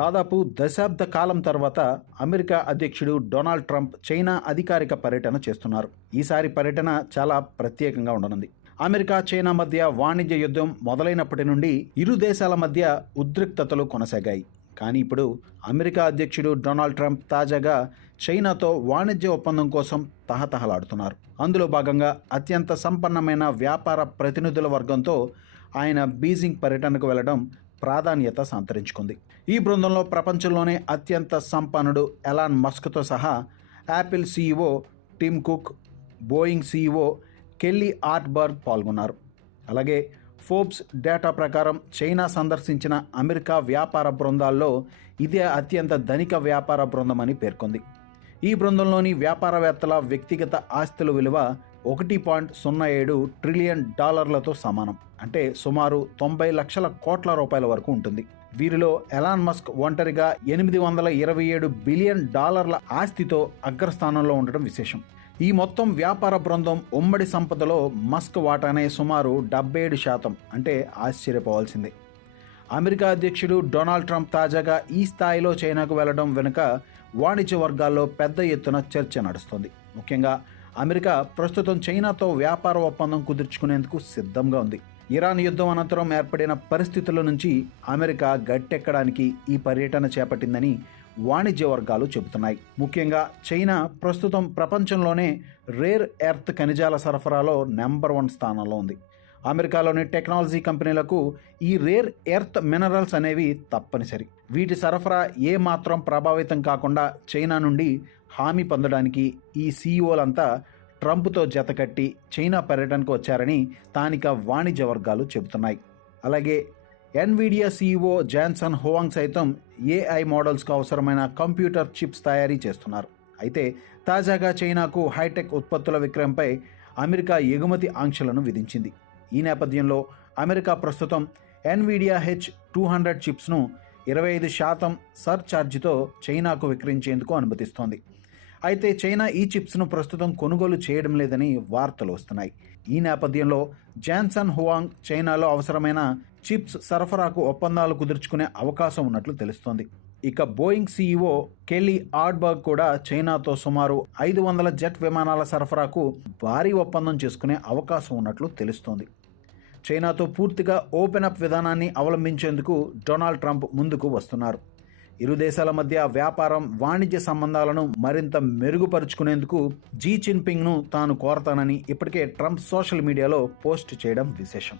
దాదాపు దశాబ్ద కాలం తర్వాత అమెరికా అధ్యక్షుడు డొనాల్డ్ ట్రంప్ చైనా అధికారిక పర్యటన చేస్తున్నారు. ఈసారి పర్యటన చాలా ప్రత్యేకంగా ఉండనుంది. అమెరికా చైనా మధ్య వాణిజ్య యుద్ధం మొదలైనప్పటి నుండి ఇరు దేశాల మధ్య ఉద్రిక్తతలు కొనసాగాయి. కానీ ఇప్పుడు అమెరికా అధ్యక్షుడు డొనాల్డ్ ట్రంప్ తాజాగా చైనాతో వాణిజ్య ఒప్పందం కోసం తహతహలాడుతున్నారు. అందులో భాగంగా అత్యంత సంపన్నమైన వ్యాపార ప్రతినిధుల వర్గంతో ఆయన బీజింగ్ పర్యటనకు వెళ్లడం ప్రాధాన్యత సంతరించుకుంది. ఈ బృందంలో ప్రపంచంలోనే అత్యంత సంపన్నుడు ఎలాన్ మస్క్తో సహా Apple CEO Tim Cook, Boeing CEO Kelly Ortberg పాల్గొన్నారు. అలాగే ఫోర్బ్స్ డేటా ప్రకారం చైనా సందర్శించిన అమెరికా వ్యాపార బృందాల్లో ఇదే అత్యంత ధనిక వ్యాపార బృందమని పేర్కొంది. ఈ బృందంలోని వ్యాపారవేత్తల వ్యక్తిగత ఆస్తుల విలువ $1.07 ట్రిలియన్ సమానం. అంటే సుమారు 90 లక్షల కోట్ల రూపాయల వరకు ఉంటుంది. వీరిలో ఎలాన్ మస్క్ ఒంటరిగా $827 బిలియన్ ఆస్తితో అగ్రస్థానంలో ఉండడం విశేషం. ఈ మొత్తం వ్యాపార బృందం ఉమ్మడి సంపదలో మస్క్ వాటానే సుమారు 77%. అంటే ఆశ్చర్యపోవాల్సిందే. అమెరికా అధ్యక్షుడు డొనాల్డ్ ట్రంప్ తాజాగా ఈ స్థాయిలో చైనాకు వెళ్లడం వెనుక వాణిజ్య వర్గాల్లో పెద్ద ఎత్తున చర్చ నడుస్తోంది. ముఖ్యంగా అమెరికా ప్రస్తుతం చైనాతో వ్యాపార ఒప్పందం కుదుర్చుకునేందుకు సిద్ధంగా ఉంది. ఇరాన్ యుద్ధం అనంతరం ఏర్పడిన పరిస్థితుల నుంచి అమెరికా గట్టెక్కడానికి ఈ పర్యటన చేపట్టిందని వాణిజ్య వర్గాలు చెబుతున్నాయి. ముఖ్యంగా చైనా ప్రస్తుతం ప్రపంచంలోనే రేర్ ఎర్త్ ఖనిజాల సరఫరాలో నెంబర్ 1 స్థానంలో ఉంది. అమెరికాలోని టెక్నాలజీ కంపెనీలకు ఈ రేర్ ఎర్త్ మినరల్స్ అనేవి తప్పనిసరి. వీటి సరఫరా ఏ మాత్రం ప్రభావితం కాకుండా చైనా నుండి హామీ పొందడానికి ఈ సీఈఓలంతా ట్రంప్తో జతకట్టి చైనా పర్యటనకు వచ్చారని స్థానిక వాణిజ్య వర్గాలు చెబుతున్నాయి. అలాగే ఎన్విడియా సీఈఓ జాన్సన్ హువాంగ్ సైతం ఏఐ మోడల్స్కు అవసరమైన కంప్యూటర్ చిప్స్ తయారీ చేస్తున్నారు. అయితే తాజాగా చైనాకు హైటెక్ ఉత్పత్తుల విక్రయంపై అమెరికా ఎగుమతి ఆంక్షలను విధించింది. ఈ నేపథ్యంలో అమెరికా ప్రస్తుతం ఎన్విడియా H200 చిప్స్ను 25% సర్ఛార్జితో చైనాకు విక్రయించేందుకు అనుమతిస్తోంది. అయితే చైనా ఈ చిప్స్ను ప్రస్తుతం కొనుగోలు చేయడం లేదని వార్తలు వస్తున్నాయి. ఈ నేపథ్యంలో జాన్సన్ హువాంగ్ చైనాలో అవసరమైన చిప్స్ సరఫరాకు ఒప్పందాలు కుదుర్చుకునే అవకాశం ఉన్నట్లు తెలుస్తోంది. ఇక బోయింగ్ సీఈఓ కెల్లీ ఆర్ట్బర్గ్ కూడా చైనాతో సుమారు 500 జెట్ విమానాల సరఫరాకు భారీ ఒప్పందం చేసుకునే అవకాశం ఉన్నట్లు తెలుస్తోంది. చైనాతో పూర్తిగా ఓపెన్ అప్ విధానాన్ని అవలంబించేందుకు డొనాల్డ్ ట్రంప్ ముందుకు వస్తున్నారు. ఇరు దేశాల మధ్య వ్యాపారం, వాణిజ్య సంబంధాలను మరింత మెరుగుపరుచుకునేందుకు జీ జిన్పింగ్ను తాను కోరతానని ఇప్పటికే ట్రంప్ సోషల్ మీడియాలో పోస్ట్ చేయడం విశేషం.